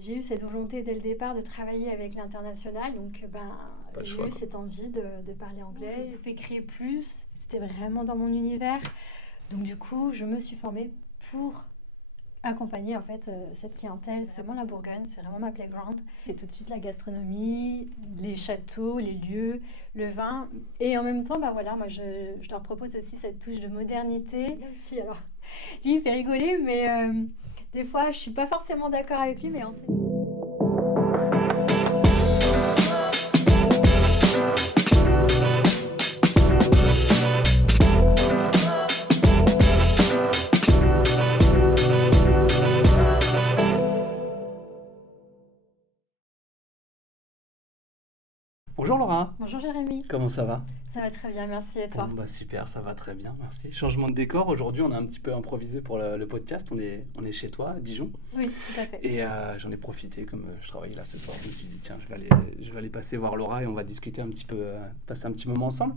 J'ai eu cette volonté dès le départ de travailler avec l'international, donc Pas le j'ai choix, eu quoi. cette envie de parler anglais. Je pouvais créer plus, c'était vraiment dans mon univers. Donc du coup, je me suis formée pour accompagner en fait cette clientèle. C'est vraiment la Bourgogne, c'est vraiment ma playground. C'est tout de suite la gastronomie, les châteaux, les lieux, le vin. Et en même temps, voilà, moi je leur propose aussi cette touche de modernité. Là aussi, alors, lui il me fait rigoler, mais des fois je suis pas forcément d'accord avec lui, mais Anthony. Bonjour Laura, Bonjour Jérémy, comment ça va? ça va très bien, merci et Bon toi? bah super, ça va très bien, merci. Changement de décor, aujourd'hui on a un petit peu improvisé pour le podcast, on est chez toi à Dijon Oui, tout à fait. et j'en ai profité comme je travaille là ce soir, je me suis dit tiens je vais aller passer voir Laura et on va discuter un petit peu, passer un petit moment ensemble.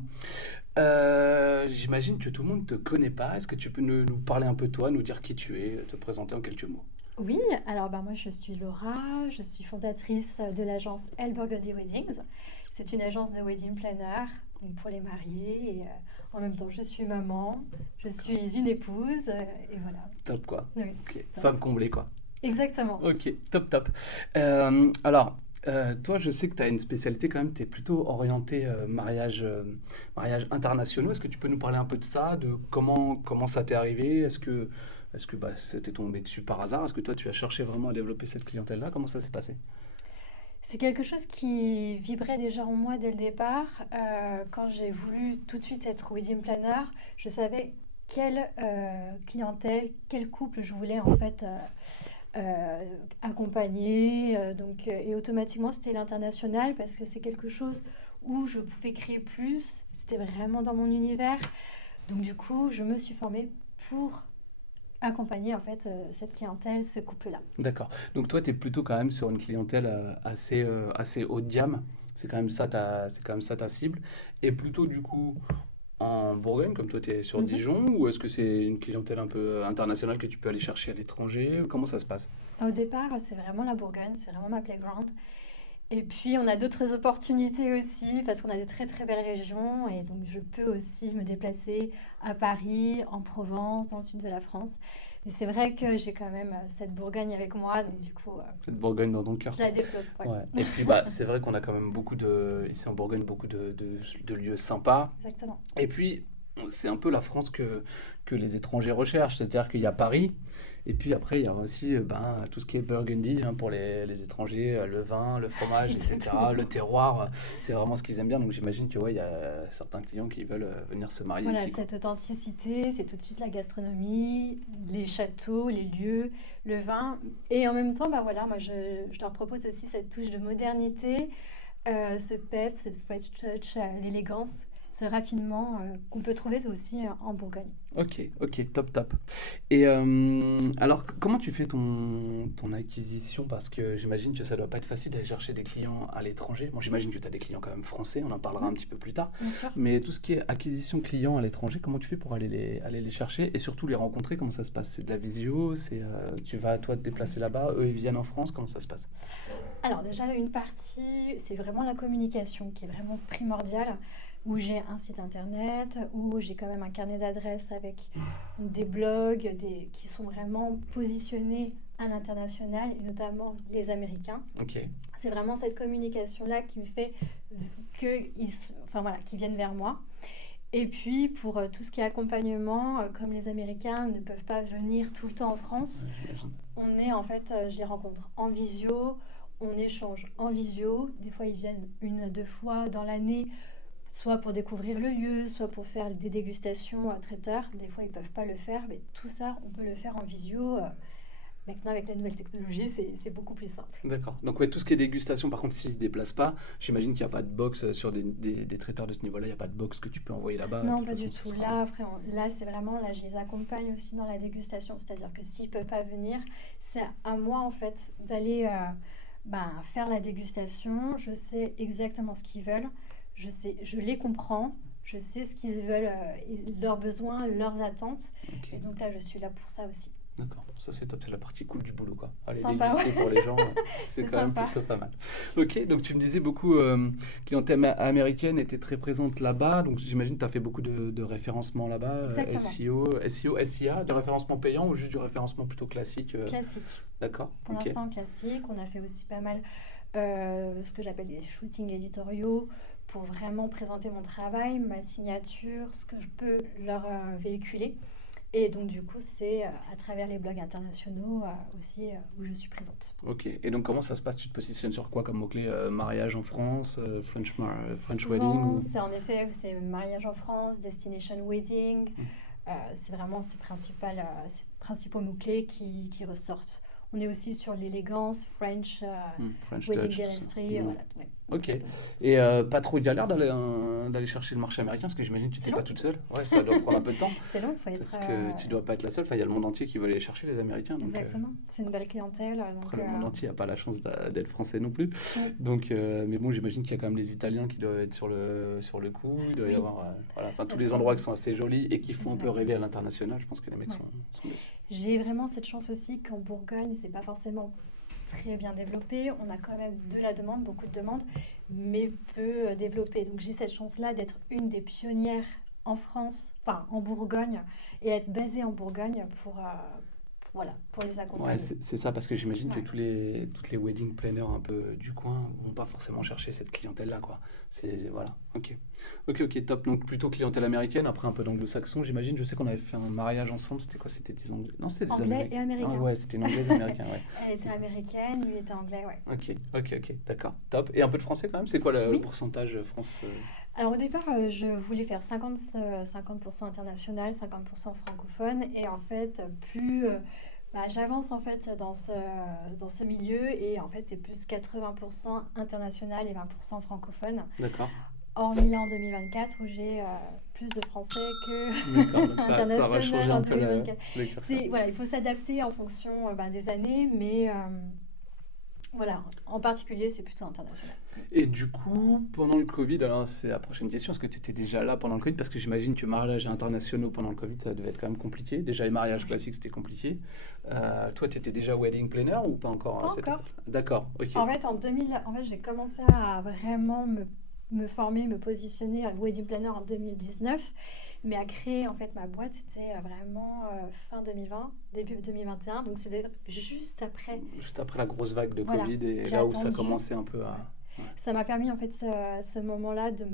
J'imagine que tout le monde te connaît pas, est-ce que tu peux nous parler un peu de toi, nous dire qui tu es, te présenter en quelques mots? Oui, alors moi je suis Laura, je suis fondatrice de l'agence El Burgundy Weddings. C'est une agence de wedding planner donc pour les mariés et en même temps je suis maman, je suis une épouse et voilà. Top quoi, Oui, ok, top. femme comblée quoi. Exactement. Ok, top, top. Alors, toi, je sais que tu as une spécialité quand même, tu es plutôt orienté mariage internationaux. Est-ce que tu peux nous parler un peu de ça, de comment ça t'est arrivé? Est-ce que bah, c'était tombé dessus par hasard? Est-ce que toi, tu as cherché vraiment à développer cette clientèle-là? Comment ça s'est passé? C'est quelque chose qui vibrait déjà en moi dès le départ. Quand j'ai voulu tout de suite être wedding planner, je savais quelle clientèle, quel couple je voulais en fait accompagner. Et automatiquement, c'était l'international parce que c'est quelque chose où je pouvais créer plus. C'était vraiment dans mon univers. Donc du coup, je me suis formée pour accompagner en fait cette clientèle, ce couple-là. D'accord. Donc toi, tu es plutôt quand même sur une clientèle assez haut de gamme. C'est quand même ça ta cible. Et plutôt du coup en Bourgogne, comme toi tu es sur Mhm. Dijon, ou est-ce que c'est une clientèle un peu internationale que tu peux aller chercher à l'étranger? Comment ça se passe? Au départ, c'est vraiment la Bourgogne, c'est vraiment ma playground. Et puis, on a d'autres opportunités aussi, parce qu'on a de très très belles régions. Et donc, je peux aussi me déplacer à Paris, en Provence, dans le sud de la France. Mais c'est vrai que j'ai quand même cette Bourgogne avec moi. Donc, du coup, Cette Bourgogne dans ton cœur, je la quoi. développe. Ouais. Ouais. Et puis bah c'est vrai qu'on a quand même ici en Bourgogne, beaucoup de lieux sympas. Exactement. Et puis c'est un peu la France que les étrangers recherchent, c'est-à-dire qu'il y a Paris, et puis après il y a aussi ben, tout ce qui est Burgundy hein, pour les étrangers, le vin, le fromage, etc. Le Exactement. terroir, c'est vraiment ce qu'ils aiment bien. Donc j'imagine que ouais, il y a certains clients qui veulent venir se marier Voilà, ici, quoi. cette authenticité, c'est tout de suite la gastronomie, les châteaux, les lieux, le vin. Et en même temps, voilà, je leur propose aussi cette touche de modernité, ce peps, cette French touch, l'élégance, ce raffinement qu'on peut trouver aussi en Bourgogne. Ok, ok, top, top. Et alors, comment tu fais ton acquisition? Parce que j'imagine que ça doit pas être facile d'aller chercher des clients à l'étranger. Bon, j'imagine que tu as des clients quand même français, on en parlera un Mhm, petit peu plus tard. bien sûr. Mais tout ce qui est acquisition clients à l'étranger, comment tu fais pour aller les chercher et surtout les rencontrer? Comment ça se passe? C'est de la visio? Tu vas toi te déplacer là-bas, eux ils viennent en France? Comment ça se passe? Alors déjà, une partie, c'est vraiment la communication qui est vraiment primordiale, où j'ai un site internet, où j'ai quand même un carnet d'adresses avec des blogs qui sont vraiment positionnés à l'international, et notamment les Américains. Ok, C'est vraiment cette communication-là qui me fait enfin, voilà, qu'ils viennent vers moi. Et puis pour tout ce qui est accompagnement, comme les Américains ne peuvent pas venir tout le temps en France, ouais, j'imagine. on est en fait, je les rencontre en visio, on échange en visio. Des fois, ils viennent une à deux fois dans l'année, soit pour découvrir le lieu, soit pour faire des dégustations à traiteur. Des fois, ils ne peuvent pas le faire, mais tout ça, on peut le faire en visio. Maintenant, avec la nouvelle technologie, c'est beaucoup plus simple. D'accord. Donc ouais, tout ce qui est dégustation, par contre, s'ils se déplacent pas, j'imagine qu'il n'y a pas de box sur des traiteurs de ce niveau-là, il n'y a pas de box que tu peux envoyer là-bas. De Non, toute pas du façon, ce tout. sera. Là, vraiment, là, c'est vraiment, là, je les accompagne aussi dans la dégustation. C'est-à-dire que s'ils ne peuvent pas venir, c'est à moi, en fait, d'aller faire la dégustation. Je sais exactement ce qu'ils veulent. Je les comprends. Je sais ce qu'ils veulent, leurs besoins, leurs attentes. Ok. Et donc là, je suis là pour ça aussi. D'accord, ça c'est top, c'est la partie cool du boulot, quoi. Aller Sympa, déguster ouais. pour les gens, c'est C'est quand même sympa. plutôt pas mal. Ok, donc tu me disais beaucoup, clientèle américaine était très présente là-bas, donc j'imagine que tu as fait beaucoup de référencement là-bas, Exactement. SEO, SIA, du référencement payant ou juste du référencement plutôt classique Classique. d'accord, Pour ok, l'instant, classique. On a fait aussi pas mal ce que j'appelle des shootings éditoriaux pour vraiment présenter mon travail, ma signature, ce que je peux leur véhiculer. Et donc, du coup, c'est à travers les blogs internationaux aussi où je suis présente. ok. Et donc comment ça se passe? Tu te positionnes sur quoi comme mot-clé? Mariage en France, French wedding Souvent, ou... c'est en effet, c'est mariage en France, destination wedding. C'est vraiment ces principaux mots-clés qui ressortent. On est aussi sur l'élégance, French, French wedding touch, tout ça. dentistry, voilà. Ouais, Ok. exactement. Et pas trop galère d'aller chercher le marché américain, parce que j'imagine que tu C'est n'étais pas long, toute seule. Ouais, ça doit prendre un peu de temps, c'est long, il faut être... parce que tu dois pas être la seule. Enfin, il y a le monde entier qui veut aller chercher les Américains, donc exactement, c'est une belle clientèle. après Donc, le monde entier n'a pas la chance d'être français non plus. mm, Donc, mais bon, j'imagine qu'il y a quand même les Italiens qui doivent être sur le coup. Il doit y oui, avoir, voilà, enfin tous elles les sont... endroits qui sont assez jolis et qui font un peu rêver Exactement. à l'international. Je pense que les mecs Ouais. sont dessus. J'ai vraiment cette chance aussi qu'en Bourgogne, c'est pas forcément très bien développé. On a quand même de la demande, beaucoup de demandes, mais peu développé. Donc j'ai cette chance-là d'être une des pionnières en France, enfin en Bourgogne, et être basée en Bourgogne voilà, pour les Ouais, accompagner. c'est ça, parce que j'imagine que Ouais. toutes les wedding planners un peu du coin vont pas forcément chercher cette clientèle-là, quoi. Voilà, ok. Ok, ok, top. Donc plutôt clientèle américaine, après un peu d'anglo-saxon, j'imagine. Je sais qu'on avait fait un mariage ensemble, c'était quoi? C'était des Anglais? Non, c'était des Anglais et Américains. Ah américain. ouais, c'était une Anglaise américaine, ouais. Elle C'est était ça. américaine, lui était anglais, ouais. Ok, ok, ok, d'accord, top. Et un peu de français quand même? C'est quoi le Oui. pourcentage France? Alors au départ, je voulais faire 50% international, 50% francophone. Et en fait, plus j'avance en fait dans ce milieu, et en fait c'est plus 80% international et 20% francophone. D'accord. Hormis là en 2024 où j'ai plus de français que D'accord, donc t'as rechangé international en un peu 2024. le curseur. C'est, voilà, il faut s'adapter en fonction des années, mais voilà, en particulier c'est plutôt international. Et du coup, pendant le Covid, alors c'est la prochaine question, est-ce que tu étais déjà là pendant le Covid? Parce que j'imagine que mariages internationaux pendant le Covid, ça devait être quand même compliqué. Déjà, les mariages Ouais. classiques, c'était compliqué. Toi, tu étais déjà wedding planner ou pas encore Pas à cette encore. époque? D'accord, ok. En fait, j'ai commencé à vraiment me former, me positionner à wedding planner en 2019, mais à créer en fait ma boîte, c'était vraiment fin 2020, début 2021, donc c'était juste après. Juste après la grosse vague de Voilà, Covid et j'ai là où ça attendu. commençait un peu Ouais. à... Ouais, Ça m'a permis en fait ce moment-là ouais, de me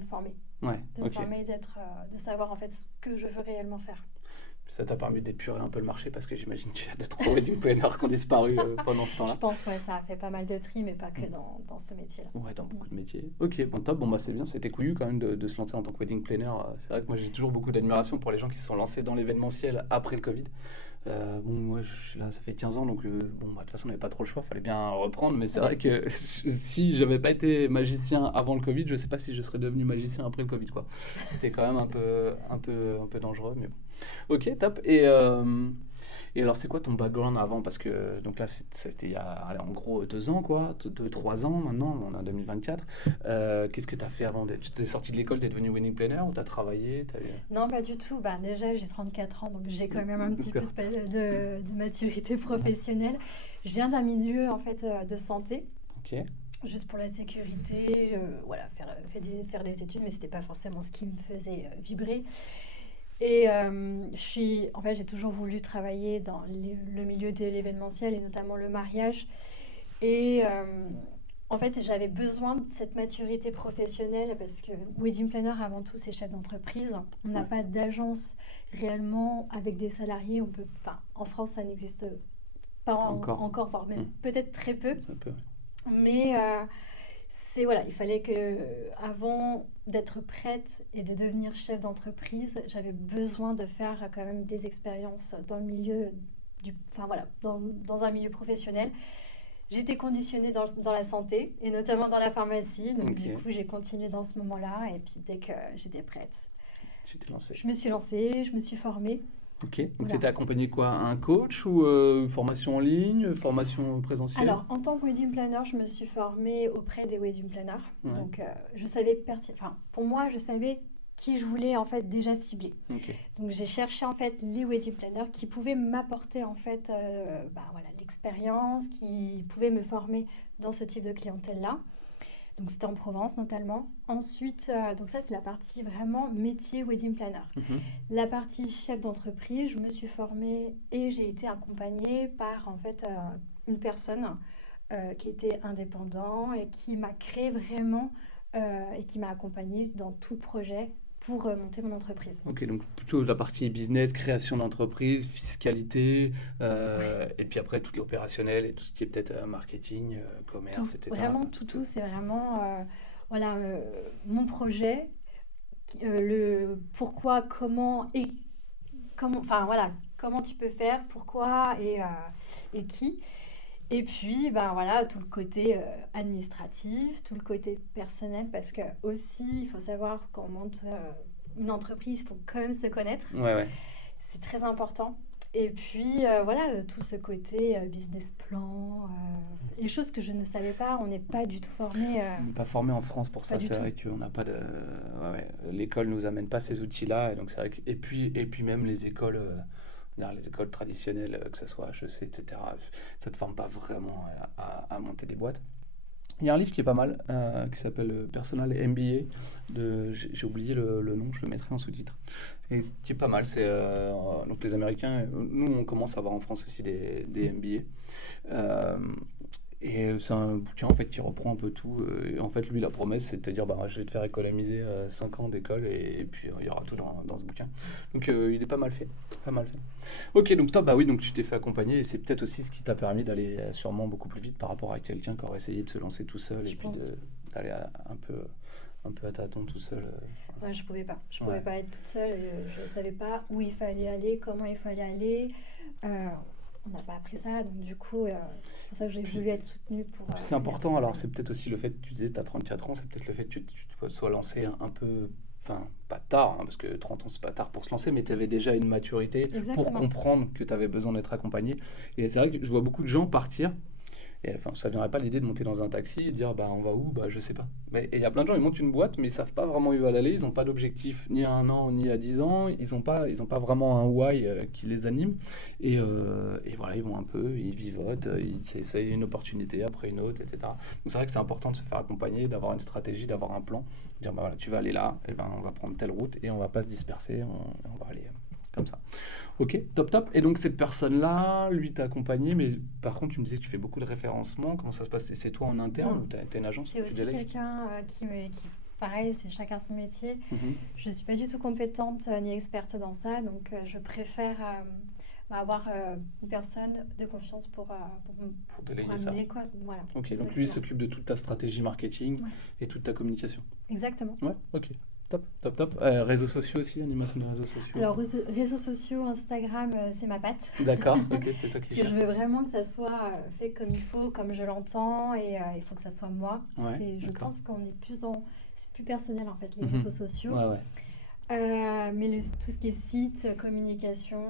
ok. former, de savoir en fait ce que je veux réellement faire. Ça t'a permis d'épurer un peu le marché parce que j'imagine qu'il y a deux, trois wedding planners qui ont disparu pendant ce Je temps-là. pense, ouais, ça a fait pas mal de tri, mais pas que dans ce métier-là. Ouais, dans Mm. beaucoup de métiers. Ok, bon top, bon bah c'est bien, c'était couillu quand même de se lancer en tant que wedding planner. C'est vrai que moi j'ai toujours beaucoup d'admiration pour les gens qui se sont lancés dans l'événementiel après le Covid. Bon, moi je suis là, ça fait 15 ans, donc bon, bah, de toute façon on n'avait pas trop le choix, fallait bien reprendre, mais c'est vrai Ouais. que si j'avais pas été magicien avant le Covid, je sais pas si je serais devenu magicien après le Covid, quoi. C'était quand même un peu dangereux, mais bon. Ok, top. Et alors, c'est quoi ton background avant? Parce que donc là, c'était il y a allez, en gros 2 ans, quoi, 2, 3 ans maintenant, on est en 2024. Qu'est-ce que tu as fait avant? Tu t'es sorti de l'école, tu es devenu wedding planner ou tu as travaillé? Non, pas du tout. Bah, déjà, j'ai 34 ans, donc j'ai quand même un petit peu D'accord. de maturité professionnelle. Je viens d'un milieu en fait de santé, Ok, juste pour la sécurité, voilà, faire des études, mais c'était pas forcément ce qui me faisait vibrer. Et en fait, j'ai toujours voulu travailler dans le milieu de l'événementiel et notamment le mariage. Et en fait, j'avais besoin de cette maturité professionnelle parce que wedding planner, avant tout, c'est chef d'entreprise. On n'a ouais, pas d'agence réellement avec des salariés. Enfin, en France, ça n'existe pas pas encore. encore, voire même Hmm, peut-être très peu. ça peut. Mais voilà, il fallait que, avant d'être prête et de devenir chef d'entreprise, j'avais besoin de faire quand même des expériences dans le milieu enfin voilà, dans un milieu professionnel. J'étais conditionnée dans la santé et notamment dans la pharmacie, donc Ok, du coup j'ai continué dans ce moment-là et puis dès que j'étais prête, tu t'es lancé. je me suis lancée, je me suis formée, Ok, donc tu voilà. étais accompagné de quoi? Un coach ou formation en ligne, formation présentielle? Alors, en tant que wedding planner, je me suis formée auprès des wedding planners. Ouais, Donc, je savais enfin, pour moi, je savais qui je voulais en fait déjà cibler. Ok. Donc j'ai cherché en fait les wedding planners qui pouvaient m'apporter en fait voilà, l'expérience, qui pouvaient me former dans ce type de clientèle-là. Donc c'était en Provence notamment. Ensuite, donc ça c'est la partie vraiment métier wedding planner. Mhm. La partie chef d'entreprise, je me suis formée et j'ai été accompagnée par en fait une personne qui était indépendant et qui m'a créé vraiment et qui m'a accompagnée dans tout projet pour monter mon entreprise. Ok, donc plutôt la partie business, création d'entreprise, fiscalité, Ouais. et puis après tout l'opérationnel et tout ce qui est peut-être marketing, Tout, commerce, etc. vraiment tout, c'est vraiment voilà, mon projet, le pourquoi, comment et comment, enfin voilà, comment tu peux faire, pourquoi et qui. Et puis, ben voilà, tout le côté administratif, tout le côté personnel, parce que aussi, il faut savoir quand on monte une entreprise, il faut quand même se connaître. Ouais, ouais. C'est très important. Et puis, voilà, tout ce côté business plan, les choses que je ne savais pas, on n'est pas du tout formé, On n'est pas formé en France pour pas ça, du c'est tout. vrai qu'on n'a pas de... ouais, ouais. L'école nous amène pas ces outils-là, et donc c'est vrai que... Et puis même les écoles, les écoles traditionnelles, que ce soit HEC, etc., ça te forme pas vraiment à monter des boîtes. Il y a un livre qui est pas mal, qui s'appelle Personal MBA, j'ai oublié le nom, je le mettrai en sous-titre, et qui est pas mal, c'est donc les Américains, nous on commence à avoir en France aussi des MBA, et c'est un bouquin en fait qui reprend un peu tout, et en fait lui la promesse c'est de te dire bah, je vais te faire économiser 5 ans d'école, et puis il y aura tout dans ce bouquin, donc il est pas mal fait, pas mal fait. Ok, donc toi, bah oui, donc tu t'es fait accompagner et c'est peut-être aussi ce qui t'a permis d'aller sûrement beaucoup plus vite par rapport à quelqu'un qui aurait essayé de se lancer tout seul et Je puis pense. d'aller un peu à tâtons tout seul. Ouais, je pouvais pas. Je pouvais Ouais. pas être toute seule. Je ne savais pas où il fallait aller, comment il fallait aller. Euh, on n'a pas appris ça, donc du coup, c'est pour ça que j'ai Puis, voulu être soutenue pour puis c'est être important, alors accompagnée. c'est peut-être aussi le fait, tu disais, tu as 34 ans, c'est peut-être le fait que tu te sois lancé un peu, enfin, pas tard, hein, parce que 30 ans c'est pas tard pour se lancer, mais tu avais déjà une maturité pour Exactement. comprendre que tu avais besoin d'être accompagné. Et c'est vrai que je vois beaucoup de gens partir. Et enfin, ça ne viendrait pas l'idée de monter dans un taxi et de dire bah, on va où, bah, je sais pas. Et il y a plein de gens, ils montent une boîte, mais ils savent pas vraiment où ils veulent aller, ils n'ont pas d'objectif ni à 1 an, ni à 10 ans, ils ont pas vraiment un why qui les anime. Et voilà, ils vont un peu, ils vivotent, ils essayent une opportunité après une autre, etc. Donc c'est vrai que c'est important de se faire accompagner, d'avoir une stratégie, d'avoir un plan. Dire bah, voilà, tu vas aller là, et ben, on va prendre telle route et on va pas se disperser, on va aller comme ça. Ok, top, top. Et donc cette personne-là, lui, t'a accompagné, mais par contre, tu me disais que tu fais beaucoup de référencement. Comment ça se passe? C'est toi en interne Non, ou t'as une agence c'est que tu aussi délègues? quelqu'un pareil, c'est chacun son métier. Mhm. Je ne suis pas du tout compétente ni experte dans ça, donc je préfère avoir une personne de confiance Pour pour déléguer ça. amener quoi. Voilà, Ok, donc lui, il exactement. s'occupe de toute ta stratégie marketing Ouais, et toute ta communication. exactement. Ouais, ok. Top, top, top. Réseaux sociaux aussi, animation des réseaux sociaux. Alors, réseaux sociaux, Instagram, c'est ma patte. D'accord, ok, c'est toi Parce qui que je gères. veux vraiment que ça soit fait comme il faut, comme je l'entends, et il faut que ça soit moi. Ouais, Je d'accord. pense qu'on est plus dans... C'est plus personnel, en fait, les Mhm. réseaux sociaux. Ouais, ouais. Mais tout ce qui est site, communication,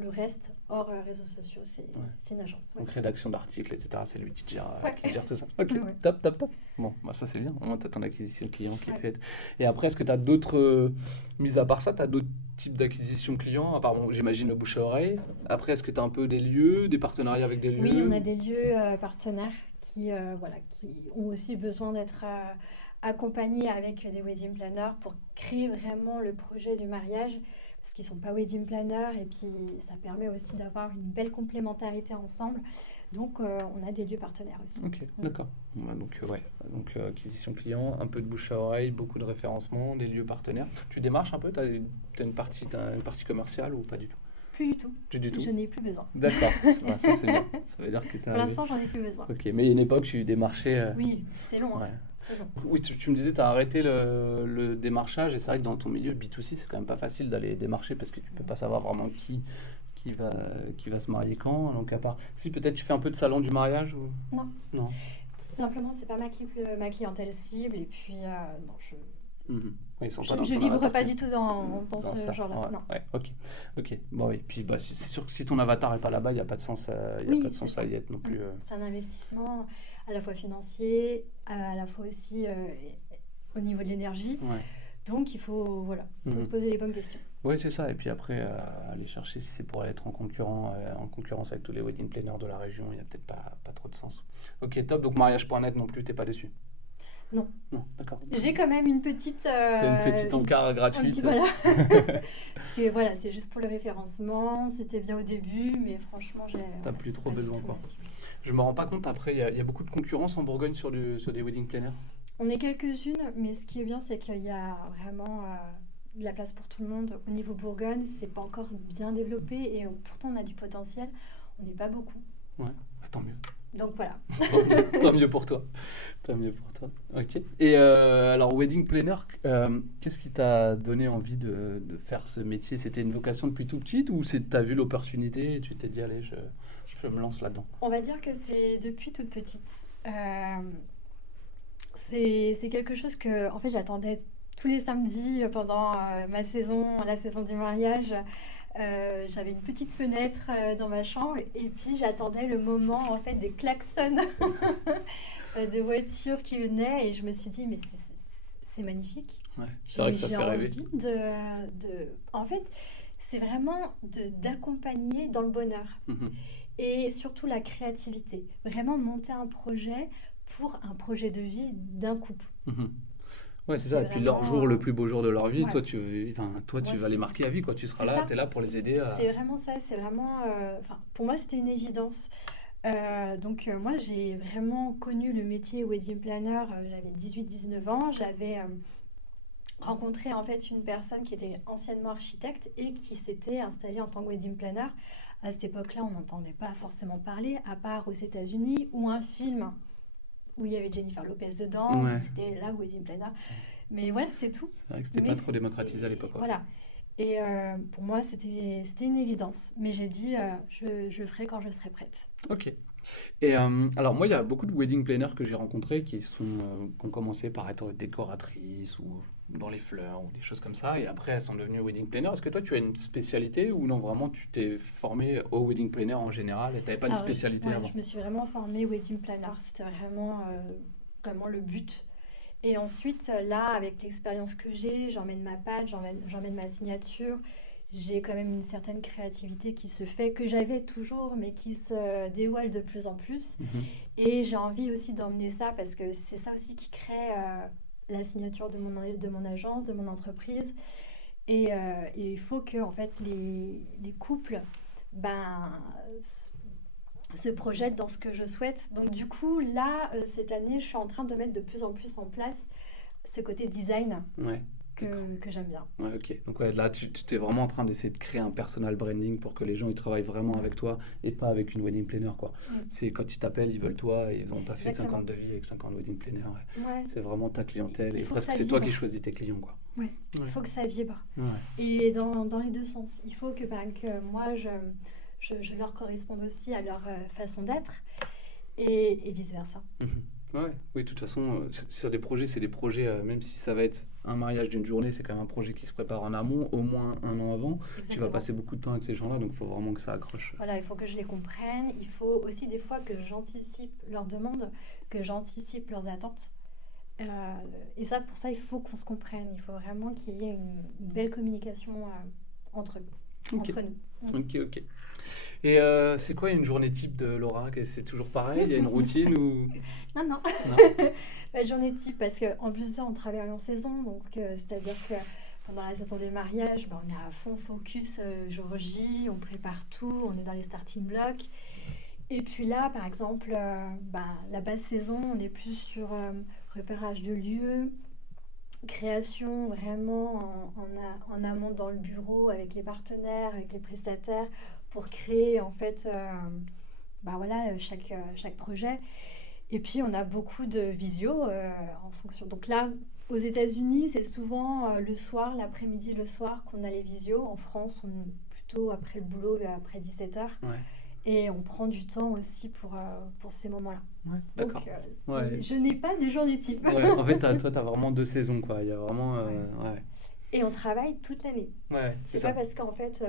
le reste, hors réseaux sociaux, Ouais. c'est une agence. Ouais. Donc rédaction d'articles, etc. C'est lui Ouais. qui gère tout ça. Ok, Ouais, ouais. top, top, top. Bon, bah ça c'est bien. Au moins tu as ton acquisition client qui est Ouais. faite. Et après, est-ce que tu as d'autres, mis à part ça, tu as d'autres types d'acquisition clients? À part, bon, j'imagine le bouche à oreille. Après, est-ce que tu as un peu des lieux, des partenariats avec des Oui, on lieux? a des lieux partenaires voilà, qui ont aussi besoin d'être accompagnés avec des wedding planners pour créer vraiment le projet du mariage, parce qu'ils ne sont pas wedding planners, et puis ça permet aussi d'avoir une belle complémentarité ensemble. Donc, on a des lieux partenaires aussi. Ok, d'accord. Bon, bah, donc, ouais. Donc, acquisition client, un peu de bouche à oreille, beaucoup de référencement, des lieux partenaires. Tu démarches un peu? T'as une partie commerciale ou pas du tout? Plus du tout. Plus du tout? Je n'ai plus besoin. D'accord, ça c'est bien. Ça veut dire que t'es Pour arrivé. l'instant, j'en ai plus besoin. Ok, mais il y a une époque, tu démarchais. Oui, c'est long, hein. Ouais. C'est long. Oui, tu me disais, tu as arrêté le démarchage, et c'est vrai que dans ton milieu B2C, c'est quand même pas facile d'aller démarcher parce que tu peux pas savoir vraiment qui va, qui va se marier quand. Donc, à part. Si, peut-être tu fais un peu de salon du mariage ou. Non, Non. tout simplement, c'est pas ma clientèle cible, et puis non, Mhm. Oui, ils sont pas dans je ton vibre avatar pas client. du tout dans Dans ce ça. genre-là. Ouais, Non. ouais, ok. Ok. Bon, oui. Puis, bah, c'est sûr que si ton avatar est pas là-bas, il n'y a pas de sens, il y a pas Oui, de c'est sens à ça. y être non plus. C'est un investissement à la fois financier, à la fois aussi au niveau de l'énergie. Ouais. Donc il faut, voilà, faut se poser les bonnes questions. Oui, c'est ça. Et puis après, aller chercher si c'est pour être en concurrence avec tous les wedding planners de la région, il n'y a peut-être pas trop de sens. Ok, top. Donc mariage.net non plus, t'es pas dessus? Non. Non, d'accord. J'ai quand même une petite... T'as une petite encart un gratuite. petit voilà. Parce que voilà, c'est juste pour le référencement. C'était bien au début, mais franchement, T'as plus c'est trop pas du besoin, tout quoi. ma cible. Je me rends pas compte, après, il y a beaucoup de concurrence en Bourgogne sur des wedding planners. On est quelques-unes, mais ce qui est bien, c'est qu'il y a vraiment de la place pour tout le monde. Au niveau Bourgogne, c'est pas encore bien développé et pourtant on a du potentiel. On n'est pas beaucoup. Ouais, bah, tant mieux. Donc voilà. Tant mieux pour toi. Tant mieux pour toi. Ok. Et alors, wedding planner, qu'est-ce qui t'a donné envie de faire ce métier? C'était une vocation depuis tout petite ou t'as vu l'opportunité et tu t'es dit, allez, je me lance là-dedans? On va dire que c'est depuis toute petite. C'est quelque chose que, en fait, j'attendais tous les samedis pendant la saison du mariage. J'avais une petite fenêtre dans ma chambre et puis j'attendais le moment en fait des klaxons de voitures qui venaient et je me suis dit mais c'est magnifique. Ouais, c'est vrai que ça J'ai fait rêver. envie En fait, c'est vraiment d'accompagner dans le bonheur Mhm. et surtout la créativité. Vraiment monter un projet pour un projet de vie d'un couple. Mhm. Ouais, c'est C'est ça. Et puis leur vraiment... jour, le plus beau jour de leur vie, ouais. toi, tu Moi, vas les marquer à vie, quoi. Tu seras c'est là, ça. tu es là pour les aider à... C'est vraiment ça. C'est vraiment... Enfin, pour moi, c'était une évidence. Donc, moi, j'ai vraiment connu le métier wedding planner. J'avais 18-19 ans. J'avais rencontré en fait une personne qui était anciennement architecte et qui s'était installée en tant que wedding planner. À cette époque-là, on n'entendait pas forcément parler, à part aux États-Unis, ou un film où il y avait Jennifer Lopez dedans, Ouais. où c'était la wedding planner. Mais voilà, c'est tout. C'est vrai que c'était Mais pas trop démocratisé à l'époque, quoi. voilà. Et pour moi, c'était une évidence. Mais j'ai dit, je ferai quand je serai prête. Ok. Et alors moi, il y a beaucoup de wedding planners que j'ai rencontrés qui ont commencé par être décoratrices ou dans les fleurs ou des choses comme ça, et après elles sont devenues wedding planners. Est-ce que toi, tu as une spécialité ou non, vraiment, tu t'es formé au wedding planner en général et tu n'avais pas de Alors, spécialité ouais, avant? je me suis vraiment formée wedding planner. C'était vraiment, vraiment le but. Et ensuite, là, avec l'expérience que j'ai, j'emmène ma patte, j'emmène ma signature. J'ai quand même une certaine créativité qui se fait, que j'avais toujours, mais qui se dévoile de plus en plus. Mhm. Et j'ai envie aussi d'emmener ça parce que c'est ça aussi qui crée la signature de mon agence, de mon entreprise. Et il faut que en fait, les couples ben, se projettent dans ce que je souhaite. Donc du coup, là, cette année, je suis en train de mettre de plus en plus en place ce côté design Ouais, d'accord. que j'aime bien. Ouais, ok. Donc ouais, là, tu t'es vraiment en train d'essayer de créer un personal branding pour que les gens ils travaillent vraiment avec toi et pas avec une wedding planner, quoi. Mm. C'est quand ils t'appellent, ils veulent toi et ils n'ont pas fait Exactement. 50 devis avec 50 wedding planners. Ouais. Ouais, C'est vraiment ta clientèle il et faut que presque ça c'est toi vibre. qui choisis tes clients, quoi. Ouais, Ouais. il faut que ça vibre. Ouais. Et dans les deux sens. Il faut que moi, je leur corresponde aussi à leur façon d'être et vice-versa. Mhm. Ouais, oui, de toute façon, sur des projets, c'est des projets, même si ça va être un mariage d'une journée, c'est quand même un projet qui se prépare en amont, au moins un an avant. Tu vas Exactement. passer beaucoup de temps avec ces gens-là, donc il faut vraiment que ça accroche. Voilà, il faut que je les comprenne. Il faut aussi des fois que j'anticipe leurs demandes, que j'anticipe leurs attentes. Euh, et ça, pour ça, il faut qu'on se comprenne. Il faut vraiment qu'il y ait une belle communication entre eux, Ok, entre nous. ok, ok. Et c'est quoi une journée type de Laura? C'est toujours pareil? Il y a une routine ou... Non, non. Non? Pas de journée type parce qu'en plus de ça, on travaille en saison. Donc, c'est-à-dire que pendant la saison des mariages, on est à fond focus jour J, on prépare tout, on est dans les starting blocks. Et puis là, par exemple, la basse saison, on est plus sur repérage de lieux, création vraiment en amont dans le bureau avec les partenaires, avec les prestataires pour créer en fait chaque projet. Et puis on a beaucoup de visio en fonction. Donc là, aux États-Unis, c'est souvent le soir, l'après-midi, le soir qu'on a les visios. En France, on est plutôt après le boulot, après 17h. Ouais, Et on prend du temps aussi pour ces moments-là. ouais, Donc, d'accord. Ouais, je n'ai pas de journée type. ouais, en fait, toi, tu as vraiment deux saisons, quoi. Il y a vraiment... Ouais. ouais, Et on travaille toute l'année. ouais, c'est C'est pas ça. parce qu'en fait,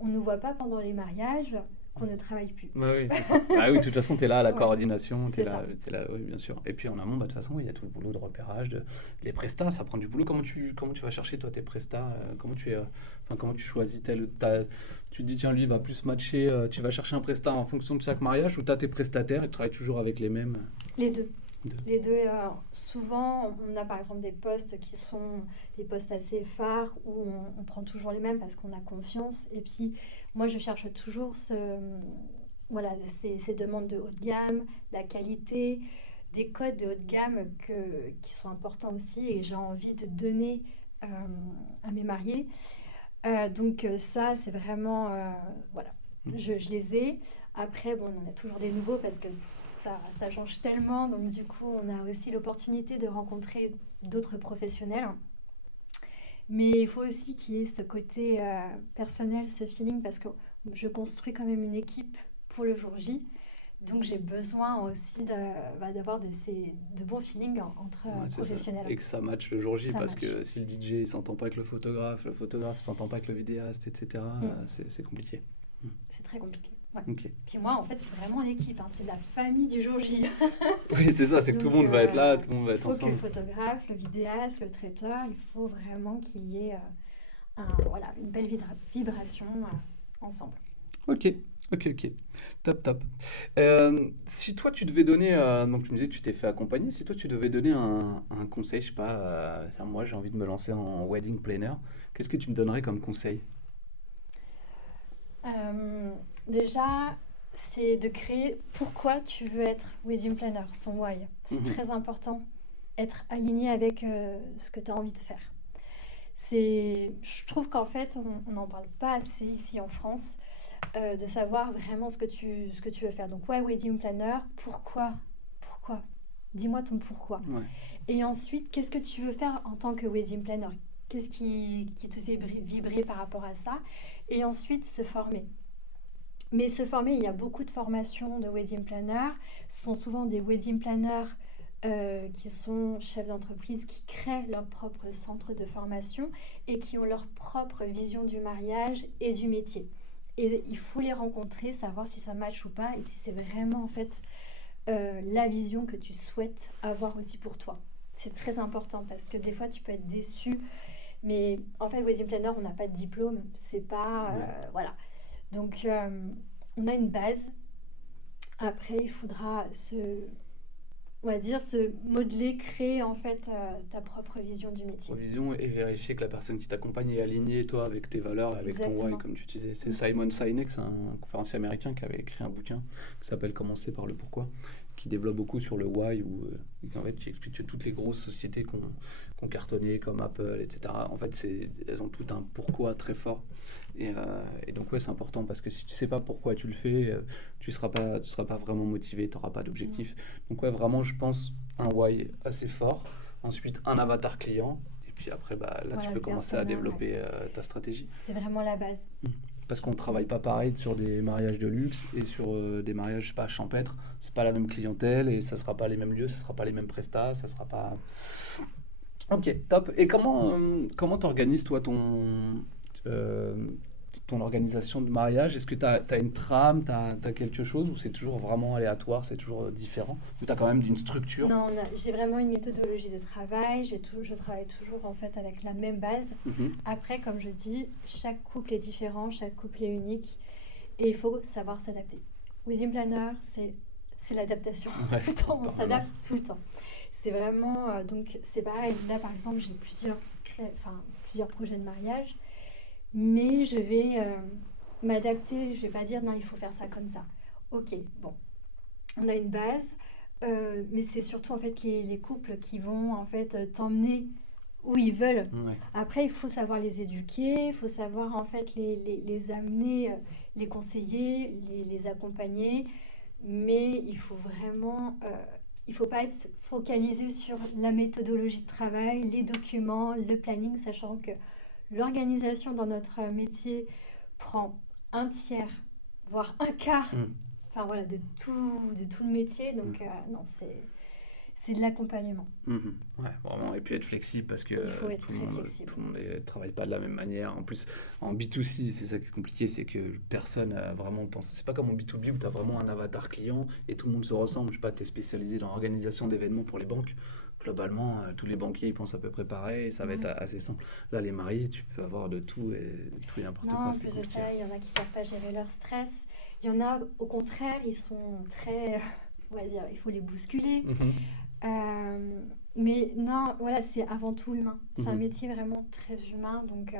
on ne nous voit pas pendant les mariages qu'on ne travaille plus. Bah oui, c'est ça. Ah oui, de toute façon, tu es là à la Ouais, coordination, c'est ça. t'es là, oui, bien sûr. Et puis en amont, bah, de toute façon, oui, il y a tout le boulot de repérage, les prestats, ça prend du boulot. Comment tu vas chercher, toi, tes prestats comment tu choisis tu te dis, tiens, lui, il va plus matcher, tu vas chercher un prestat en fonction de chaque mariage ou tu as tes prestataires et tu travailles toujours avec les mêmes Les deux. deux. Les deux, souvent, on a par exemple des postes qui sont des postes assez phares où on prend toujours les mêmes parce qu'on a confiance. Et puis, moi, je cherche toujours ces demandes de haut de gamme, la qualité, des codes de haut de gamme qui sont importants aussi et j'ai envie de donner euh, à mes mariés. Ça, c'est vraiment, voilà, Mm. je les ai. Après, bon, on a toujours des nouveaux parce que ça change tellement. Donc du coup, on a aussi l'opportunité de rencontrer d'autres professionnels. Mais il faut aussi qu'il y ait ce côté personnel, ce feeling, parce que je construis quand même une équipe pour le jour J. Donc j'ai besoin aussi d'avoir de bons feelings entre Ouais, c'est ça. professionnels. Et que ça matche le jour J, Ça parce match. que si le DJ il s'entend pas avec le photographe il s'entend pas avec le vidéaste, etc., Mm. c'est compliqué. Mm. C'est très compliqué. Ouais. Ok. Puis moi, en fait, c'est vraiment l'équipe, hein, c'est la famille du jour J. Oui, c'est ça, c'est que tout le Donc, monde va être là, tout le monde va il être faut que le ensemble. photographe, le vidéaste, le traiteur, il faut vraiment qu'il y ait une belle vibration ensemble. Ok, ok. Top, top. Si toi tu devais donner, donc tu me disais que tu t'es fait accompagner, si toi tu devais donner un conseil, je sais pas, tiens, moi j'ai envie de me lancer en wedding planner, qu'est-ce que tu me donnerais comme conseil? Euh, Déjà, c'est de créer pourquoi tu veux être wedding planner, son why. C'est Mhm. très important, être aligné avec ce que tu as envie de faire. Je trouve qu'en fait, on n'en parle pas assez ici en France, de savoir vraiment ce que tu veux faire. Donc, ouais, wedding planner, pourquoi? Pourquoi? Dis-moi ton pourquoi. Ouais, Et ensuite, qu'est-ce que tu veux faire en tant que wedding planner? Qu'est-ce qui te fait vibrer par rapport à ça? Et ensuite, se former. Mais se former, il y a beaucoup de formations de wedding planner. Ce sont souvent des wedding planners qui sont chefs d'entreprise, qui créent leur propre centre de formation et qui ont leur propre vision du mariage et du métier. Et il faut les rencontrer, savoir si ça match ou pas et si c'est vraiment en fait la vision que tu souhaites avoir aussi pour toi. C'est très important parce que des fois tu peux être déçu, mais en fait wedding planner on n'a pas de diplôme, c'est pas ouais. voilà. Donc on a une base. Après il faudra on va dire se modeler, créer en fait ta propre vision du métier. Provision et vérifier que la personne qui t'accompagne est alignée, toi, avec tes valeurs, avec ton why, Exactement. comme tu disais. C'est Mm. Simon Sinek, c'est un conférencier américain qui avait écrit un bouquin qui s'appelle Commencer par le pourquoi, qui développe beaucoup sur le why, en fait, qui explique que toutes les grosses sociétés qu'on cartonné, comme Apple, etc., en fait, elles ont tout un pourquoi très fort. Et donc, ouais, c'est important parce que si tu sais pas pourquoi tu le fais, tu seras pas vraiment motivé, tu n'auras pas Non. d'objectif. Donc, ouais, vraiment, je pense un why assez fort. Ensuite, un avatar client. Et puis après, bah, là, tu Voilà peux le commencer à persona, ouais. développer ta stratégie. C'est vraiment la base. Mm. Parce qu'on ne Mm. travaille pas pareil sur des mariages de luxe et sur des mariages, je sais pas, champêtres. C'est pas la même clientèle et ça sera pas les mêmes lieux, ça sera pas les mêmes prestats, ça sera pas. Ok, top. Et comment t'organises toi euh, ton organisation de mariage? Est-ce que t'as une trame, t'as quelque chose ou c'est toujours vraiment aléatoire, c'est toujours différent? Ou t'as quand même une structure? Non, j'ai vraiment une méthodologie de travail. Je travaille toujours en fait avec la même base. Mhm. Après, comme je dis, chaque couple est différent, chaque couple est unique et il faut savoir s'adapter. Wedding planner, c'est l'adaptation. Ouais, Tout le temps, en on permanence. s'adapte tout le temps. C'est vraiment donc c'est pareil. Là, par exemple, j'ai plusieurs projets de mariage, mais je vais m'adapter. Je vais pas dire non, il faut faire ça comme ça. Ok, bon, on a une base, mais c'est surtout en fait les couples qui vont en fait t'emmener où ils veulent. Ouais. Après, il faut savoir les éduquer, il faut savoir en fait les amener, les conseiller, les accompagner, mais il faut pas être focalisé sur la méthodologie de travail, les documents, le planning, sachant que l'organisation dans notre métier prend un tiers, voire un quart Mm. enfin voilà, de tout le métier. Mm. Donc non, c'est de l'accompagnement. Ouais, vraiment. Et puis être flexible parce que Il faut être très flexible. tout le monde ne travaille pas de la même manière. En plus, en B2C, c'est ça qui est compliqué, c'est que personne vraiment pense. C'est pas comme en B2B où tu as vraiment un avatar client et tout le monde se ressemble. Je sais pas, tu es spécialisé dans l'organisation d'événements pour les banques. Globalement, tous les banquiers ils pensent à peu près pareil, ça va être Ouais. assez simple. Là, les mariés, tu peux avoir de tout et n'importe Non, quoi, en c'est plus de compliqué. ça, il y en a qui savent pas gérer leur stress. Il y en a, au contraire, ils sont très, on va dire, il faut les bousculer. Mhm, Euh, mais non, voilà, c'est avant tout humain. C'est un mhm. métier vraiment très humain, donc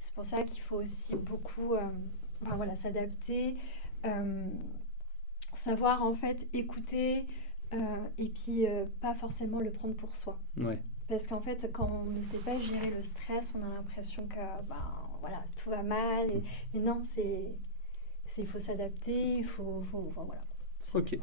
c'est pour ça qu'il faut aussi beaucoup, enfin, voilà, s'adapter, euh, savoir en fait écouter et puis pas forcément le prendre pour soi. Ouais. Parce qu'en fait, quand on ne sait pas gérer le stress, on a l'impression que ben, voilà, tout va mal. Et non, il faut s'adapter, enfin, voilà. Ok. Ouais.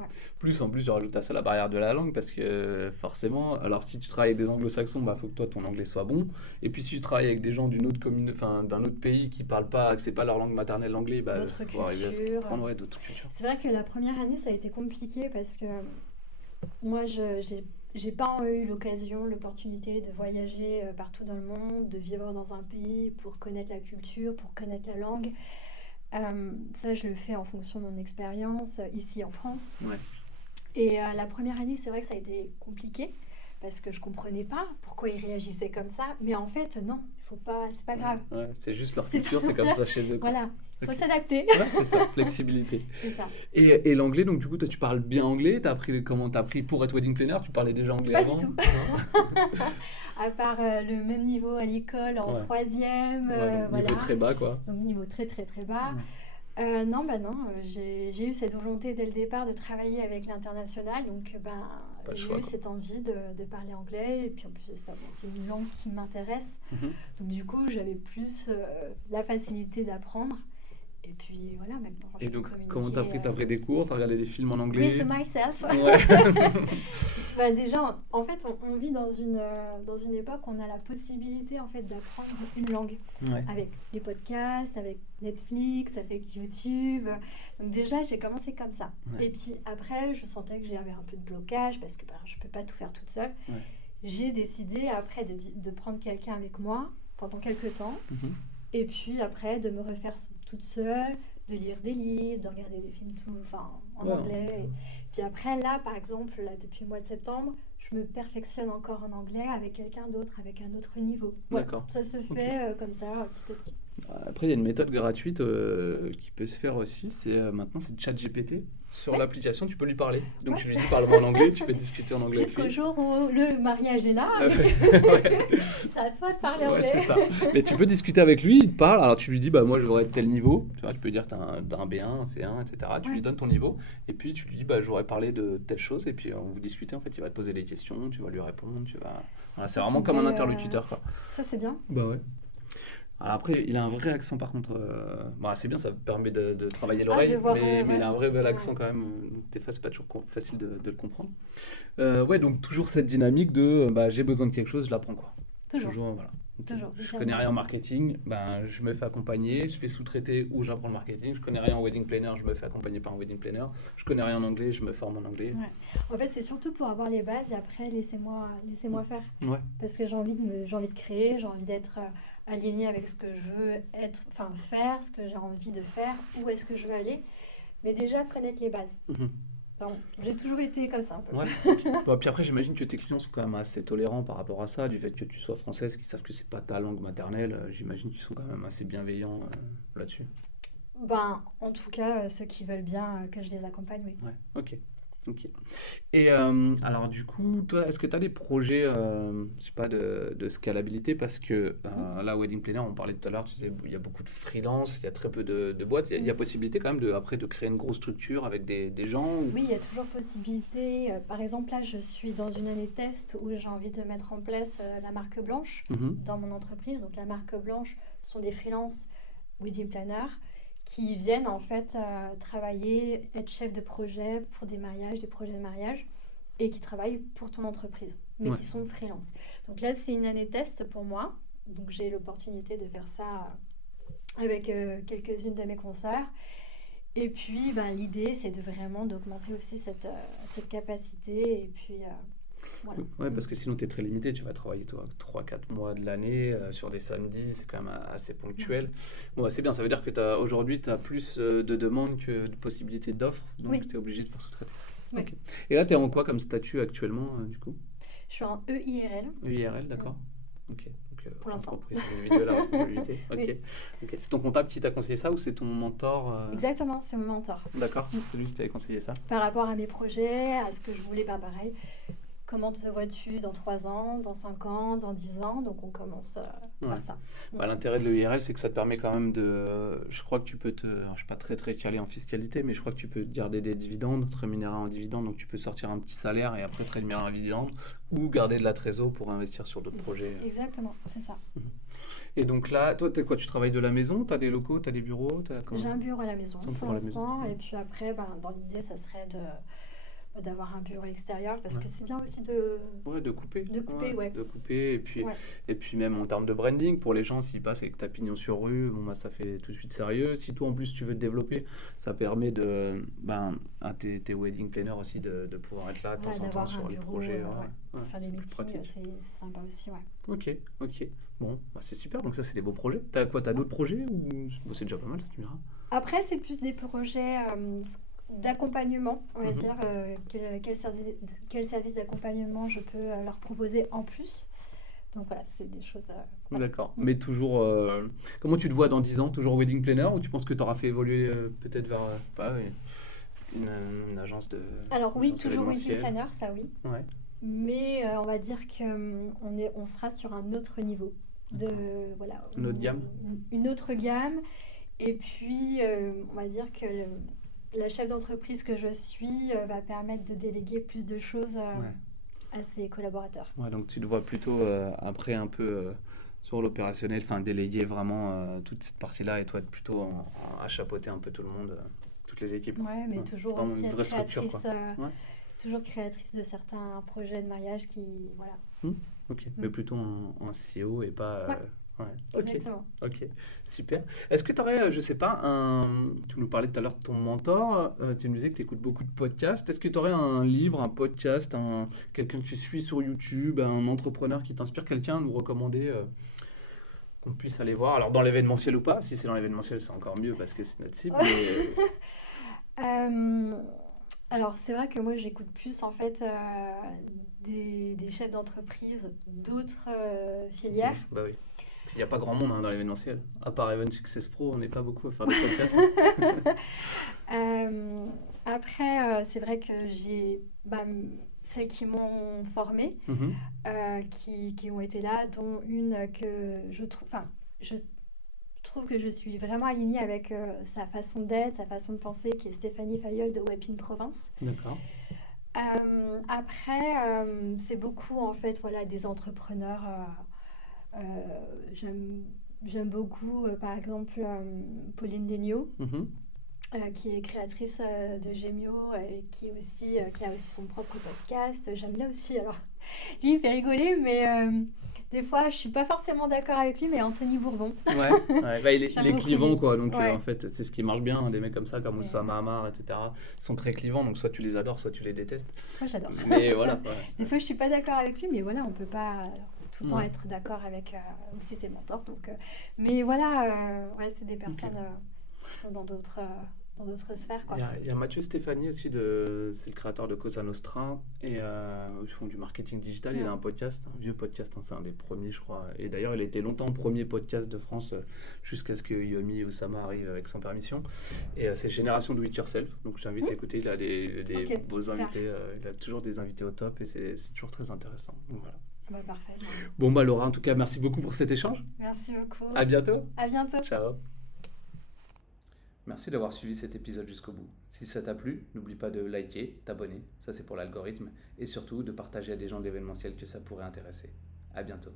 En plus, je rajoute à ça la barrière de la langue parce que forcément, alors si tu travailles avec des anglo-saxons, bah faut que toi ton anglais soit bon. Et puis si tu travailles avec des gens d'une autre commune, enfin d'un autre pays qui parlent pas, que c'est pas leur langue maternelle l'anglais, bah D'autres faut arriver à se cultures. comprendre, ouais, d'autres cultures. C'est vrai que la première année, ça a été compliqué parce que moi, j'ai pas eu l'occasion, l'opportunité de voyager partout dans le monde, de vivre dans un pays pour connaître la culture, pour connaître la langue. Ça, je le fais en fonction de mon expérience ici en France. Ouais. Et la première année, c'est vrai que ça a été compliqué parce que je comprenais pas pourquoi ils réagissaient comme ça. Mais en fait, non, il faut pas, c'est pas grave. Ouais, c'est juste leur C'est culture, c'est comme pas- ça chez eux, quoi. Voilà, il faut Ok. s'adapter. Ouais, c'est ça, flexibilité. C'est ça. Et l'anglais, donc du coup, toi tu parles bien anglais, t'as appris pour être wedding planner, tu parlais déjà anglais Pas du avant? tout. Non? À part le même niveau à l'école en Ouais. troisième, Ouais, donc niveau voilà. très bas, quoi. Donc niveau très très très bas. Ouais. Non, bah non, j'ai eu cette volonté dès le départ de travailler avec l'international, donc ben, Pas le j'ai choix, eu quoi. cette envie de parler anglais, et puis en plus de ça, bon, c'est une langue qui m'intéresse, Mhm. donc du coup j'avais plus la facilité d'apprendre, et puis voilà, maintenant je Et peux donc, comment t'as communiquer appris? T'as pris des cours, t'as regardé des films en with anglais? myself. Ouais. Bah déjà, en fait, on vit dans une époque où on a la possibilité en fait d'apprendre une langue Ouais. avec les podcasts, avec Netflix, avec YouTube. Donc déjà, j'ai commencé comme ça. Ouais. Et puis après, je sentais que j'avais un peu de blocage parce que bah, je peux pas tout faire toute seule. Ouais. J'ai décidé après de prendre quelqu'un avec moi pendant quelques temps. Mhm. Et puis après, de me refaire toute seule, de lire des livres, de regarder des films enfin, en Ouais. anglais. Puis après, là, par exemple, là, depuis le mois de septembre, je me perfectionne encore en anglais avec quelqu'un d'autre, avec un autre niveau. Voilà, D'accord. ça se Ok. fait comme ça, petit à petit. Après, il y a une méthode gratuite qui peut se faire aussi. Maintenant, c'est ChatGPT. Sur Oui, l'application, tu peux lui parler. Donc, ouais. tu lui dis parle-moi en anglais, tu peux discuter en anglais avec Jusqu'au lui. jour où le mariage est là, avec... Ouais. c'est à toi de parler Ouais, anglais. c'est ça. Mais tu peux discuter avec lui, il te parle. Alors, tu lui dis, bah, moi, je voudrais tel niveau. Tu vois, tu peux dire que tu as un B1, un C1, etc. Tu lui Ouais, donnes ton niveau. Et puis, tu lui dis, bah, je voudrais parler de telle chose. Et puis, vous discutez. En fait, il va te poser des questions, tu vas lui répondre. Voilà, c'est ça c'est vraiment une comme un belle... interlocuteur, quoi. Ça c'est bien. Bah ouais. Alors après, il a un vrai accent par contre. Bah, c'est bien, ça permet de travailler Ah, de l'oreille, voir... mais il ouais, a un vrai bel ouais, accent quand même. Donc des fois, c'est pas toujours facile de le comprendre. Ouais, donc toujours cette dynamique de bah, j'ai besoin de quelque chose, je l'apprends quoi. toujours, Toujours, voilà. Ok. toujours, Je connais rien en littéralement. marketing, ben, je me fais accompagner, je fais sous-traiter ou j'apprends le marketing. Je connais rien en wedding planner, je me fais accompagner par un wedding planner. Je connais rien en anglais, je me forme en anglais. Ouais. En fait, c'est surtout pour avoir les bases et après, laissez-moi faire. Ouais, Parce que j'ai envie de créer, j'ai envie d'être alignée avec ce que je veux être, enfin faire, ce que j'ai envie de faire, où est-ce que je veux aller. Mais déjà, connaître les bases. mhm. Pardon, j'ai toujours été comme ça un peu. Ouais, ok. Bah, puis après, j'imagine que tes clients sont quand même assez tolérants par rapport à ça, du fait que tu sois française, qu'ils savent que c'est pas ta langue maternelle. J'imagine qu'ils sont quand même assez bienveillants là-dessus. Ben, en tout cas, ceux qui veulent bien que je les accompagne, oui. Ouais, ok. Ok. Et alors du coup, toi, est-ce que tu as des projets, je sais pas, de scalabilité? Parce que Mhm. là, Wedding Planner, on parlait tout à l'heure, tu sais, il y a beaucoup de freelance, il y a très peu de boîtes. Il y a Oui. possibilité quand même après de créer une grosse structure avec des gens Oui, il y a toujours possibilité. Par exemple, là, je suis dans une année test où j'ai envie de mettre en place la marque blanche Mhm. dans mon entreprise. Donc, la marque blanche sont des freelances wedding planners qui viennent en fait travailler, être chef de projet pour des mariages, des projets de mariage et qui travaillent pour ton entreprise, mais Ouais, qui sont freelance. Donc là, c'est une année test pour moi. Donc, j'ai l'opportunité de faire ça avec quelques-unes de mes consoeurs. Et puis, ben, l'idée, c'est de vraiment d'augmenter aussi cette capacité. Et puis, Voilà. Ouais, parce que sinon, tu es très limité. Tu vas travailler, toi, 3-4 mois de l'année sur des samedis. C'est quand même assez Ouais. ponctuel. Bon, bah, c'est bien. Ça veut dire que aujourd'hui, tu as plus de demandes que de possibilités d'offres. Donc, Oui, tu es obligé de faire sous-traiter. oui. Ok. Et là, tu es en quoi comme statut actuellement, du coup? Je suis en EIRL EIRL, mm, d'accord. Ok. Donc, pour l'instant. entreprise individuelle à responsabilité. Ok. Oui, Ok. C'est ton comptable qui t'a conseillé ça ou c'est ton mentor exactement, c'est mon mentor. D'accord. Mm. C'est lui qui t'avait conseillé ça. Par rapport à mes projets, à ce que je voulais, pas pareil. Comment te vois-tu dans 3 ans, dans 5 ans, dans 10 ans? Donc on commence Ouais. par ça. Mm. Bah, l'intérêt de l'EIRL, c'est que ça te permet quand même de. Je crois que tu peux te. Alors, je suis pas très très calé en fiscalité, mais je crois que tu peux garder des dividendes, te rémunérer en dividendes, donc tu peux sortir un petit salaire et après te rémunérer un dividende, ou garder de la trésor pour investir sur d'autres projets. Exactement, c'est ça. Mhm. Et donc là, toi, t'es quoi? Tu travailles de la maison? T'as des locaux? T'as des bureaux? T'as J'ai comment? un bureau à la maison T'as un pour bureau à la maison? l'instant, Ouais. et puis après, ben, dans l'idée, ça serait d'avoir un bureau à l'extérieur, parce Ouais. que c'est bien aussi Ouais, de couper. de couper, ouais. De couper. Ouais, Et puis même en termes de branding, pour les gens, s'ils passent avec ta pignon sur rue, bon, bah, ça fait tout de suite sérieux. Si toi, en plus, tu veux te développer, ça permet de, ben, à tes wedding planners aussi de pouvoir être là de voilà, temps en temps d'avoir un sur les bureau projets. ouais, Ouais, pour faire des c'est plus meetings, pratique. c'est sympa aussi, ouais. Ok, ok. Bon, bah, c'est super. Donc ça, c'est des beaux projets. T'as quoi? T'as d'autres projets ou bon, c'est déjà pas mal, ça, tu me diras. Après, c'est plus des projets d'accompagnement, on va Mhm. dire. Quel service d'accompagnement je peux leur proposer en plus. Donc voilà, c'est des choses. Voilà. D'accord. Mm. Mais toujours. Comment tu te vois dans 10 ans? Toujours wedding planner ou tu penses que tu auras fait évoluer peut-être vers pas, une agence Alors une oui, agence toujours wedding événementielle? planner, ça oui. Ouais. Mais on va dire que on sera sur un autre niveau. D'accord. Voilà, Une autre gamme? une autre gamme. Et puis, on va dire que la chef d'entreprise que je suis va permettre de déléguer plus de choses Ouais. à ses collaborateurs. Ouais, donc tu te vois plutôt après un peu sur l'opérationnel, enfin déléguer vraiment toute cette partie-là et toi être plutôt à chapeauter un peu tout le monde, toutes les équipes, quoi. Ouais, mais Ouais. toujours Vraiment aussi une être vraie structure, quoi. Ouais. toujours créatrice de certains projets de mariage qui, voilà. Hmm. Ok, Mm. mais plutôt en CEO et pas. Ouais, Ouais, ok, exactement. ok, super. Est-ce que tu aurais, je sais pas, tu nous parlais tout à l'heure de ton mentor, tu nous disais que tu écoutes beaucoup de podcasts. Est-ce que tu aurais un livre, un podcast, quelqu'un que tu suis sur YouTube, un entrepreneur qui t'inspire, quelqu'un à nous recommander qu'on puisse aller voir? Alors dans l'événementiel ou pas, si c'est dans l'événementiel, c'est encore mieux parce que c'est notre cible, mais. Euh, alors, c'est vrai que moi, j'écoute plus en fait des chefs d'entreprise d'autres Ok, filières. bah oui. Il n'y a pas grand monde dans l'événementiel. À part Even Success Pro, on n'est pas beaucoup à faire des podcasts. Euh, Après, c'est vrai que j'ai celles qui m'ont formée, Mhm. qui ont été là, dont une que je trouve que je suis vraiment alignée avec sa façon d'être, sa façon de penser, qui est Stéphanie Fayol de Web in Provence. D'accord. Après, c'est beaucoup en fait, voilà, des entrepreneurs. J'aime j'aime beaucoup, par exemple, Pauline Léniaud, Mhm. qui est créatrice de Gemio et qui a aussi son propre podcast. J'aime bien aussi. Alors, lui, il fait rigoler, mais des fois, je suis pas forcément d'accord avec lui, mais Anthony Bourbon, Ouais, ouais. Bah, il est, j'aime il est beaucoup clivant, lui. quoi. Donc, en Ouais, fait, c'est ce qui marche bien, hein. Des mecs comme ça, comme mais Oussama Hamar, etc., sont très clivants. Donc, soit tu les adores, soit tu les détestes. moi, j'adore. Mais voilà, Des fois, je suis pas d'accord avec lui, mais voilà, on peut pas tout le ouais. temps Ouais. être d'accord avec aussi ses mentors. Donc, mais voilà, ouais, c'est des Ok. personnes qui sont dans d'autres sphères, quoi. Il y a Mathieu Stéphanie aussi, c'est le créateur de Cosa Nostra, et ils font du marketing digital. Il a Mm. un podcast, un vieux podcast, hein, c'est un des premiers, je crois. Et d'ailleurs, il a été longtemps premier podcast de France jusqu'à ce que Yomi Osama arrive avec Sans Permission. Et c'est Génération Do It Yourself, donc j'invite à Mm. écouter. Il a des Ok, beaux super. invités, il a toujours des invités au top, et c'est toujours très intéressant. Donc, voilà. Bah, parfait. Bon, bah Laura, en tout cas, merci beaucoup pour cet échange. Merci beaucoup. À bientôt. À bientôt. Ciao. Merci d'avoir suivi cet épisode jusqu'au bout. Si ça t'a plu, n'oublie pas de liker, t'abonner, ça c'est pour l'algorithme, et surtout de partager à des gens de l'événementiel que ça pourrait intéresser. À bientôt.